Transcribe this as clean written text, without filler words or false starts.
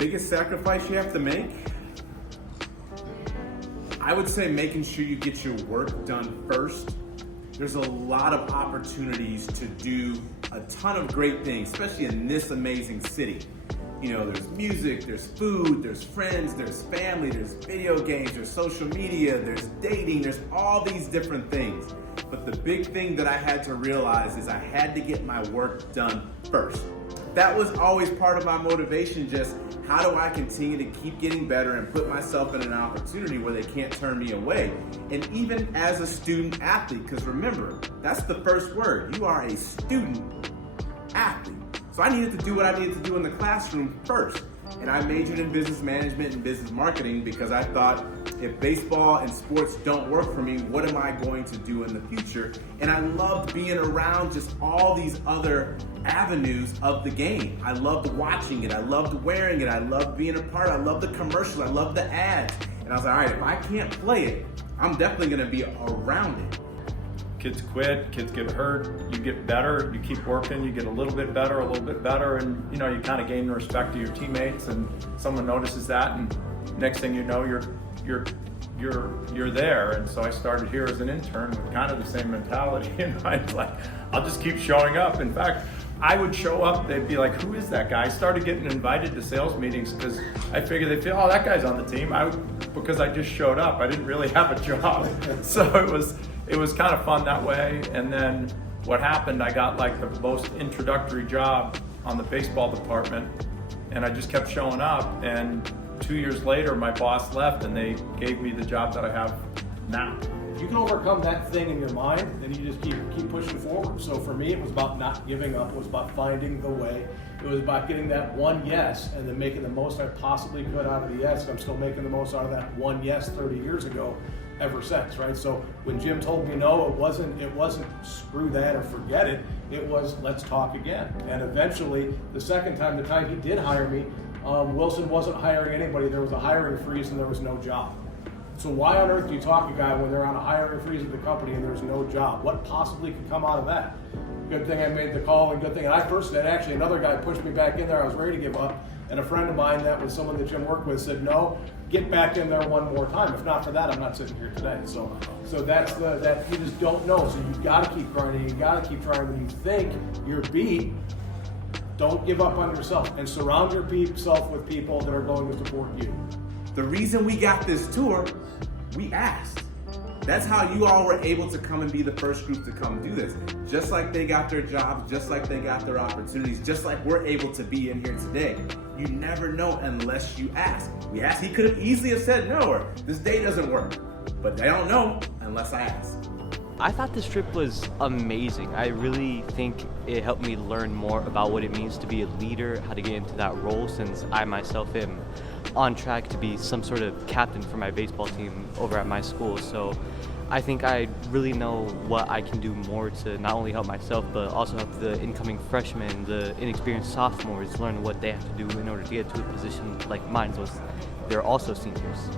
biggest sacrifice you have to make? I would say making sure you get your work done first. There's a lot of opportunities to do a ton of great things, especially in this amazing city. You know, there's music, there's food, there's friends, there's family, there's video games, there's social media, there's dating, there's all these different things. But the big thing that I had to realize is I had to get my work done first. That was always part of my motivation, just how do I continue to keep getting better and put myself in an opportunity where they can't turn me away. And even as a student athlete, because remember, that's the first word, you are a student athlete. So I needed to do what I needed to do in the classroom first. And I majored in business management and business marketing because I thought if baseball and sports don't work for me, what am I going to do in the future? And I loved being around just all these other avenues of the game. I loved watching it. I loved wearing it. I loved being a part. I loved the commercials. I loved the ads. And I was like, all right, if I can't play it, I'm definitely going to be around it. Kids quit, kids get hurt, you get better, you keep working, you get a little bit better, and you know, you kind of gain the respect of your teammates, and someone notices that, and next thing you know, you're there. And so I started here as an intern with kind of the same mentality, and I was like, I'll just keep showing up. In fact, I would show up, they'd be like, who is that guy? I started getting invited to sales meetings because I figured they'd feel, oh, that guy's on the team. Because I just showed up, I didn't really have a job. So it was kind of fun that way. And then what happened, I got like the most introductory job on the baseball department, and I just kept showing up. And 2 years later, my boss left and they gave me the job that I have now. You can overcome that thing in your mind, and you just keep pushing forward. So for me, it was about not giving up. It was about finding the way. It was about getting that one yes and then making the most I possibly could out of the yes. I'm still making the most out of that one yes 30 years ago ever since, right? So when Jim told me no, it wasn't screw that or forget it. It was let's talk again. And eventually, the second time, the time he did hire me, Wilson wasn't hiring anybody. There was a hiring freeze and there was no job. So why on earth do you talk to a guy when they're on a hiring freeze at the company and there's no job? What possibly could come out of that? Good thing I made the call, and good thing I first did. Actually, another guy pushed me back in there. I was ready to give up. And a friend of mine that was someone that Jim worked with said, no, get back in there one more time. If not for that, I'm not sitting here today. So that's that you just don't know. So you got to keep grinding. You got to keep trying. When you think you're beat, don't give up on yourself, and surround yourself with people that are going to support you. The reason we got this tour, we asked. That's how you all were able to come and be the first group to come do this. Just like they got their jobs, just like they got their opportunities, just like we're able to be in here today. You never know unless you ask. We asked, he could have easily have said no, or this day doesn't work. But they don't know unless I ask. I thought this trip was amazing. I really think it helped me learn more about what it means to be a leader, how to get into that role, since I myself am on track to be some sort of captain for my baseball team over at my school. So I think I really know what I can do more to not only help myself, but also help the incoming freshmen, the inexperienced sophomores learn what they have to do in order to get to a position like mine, so they're also seniors.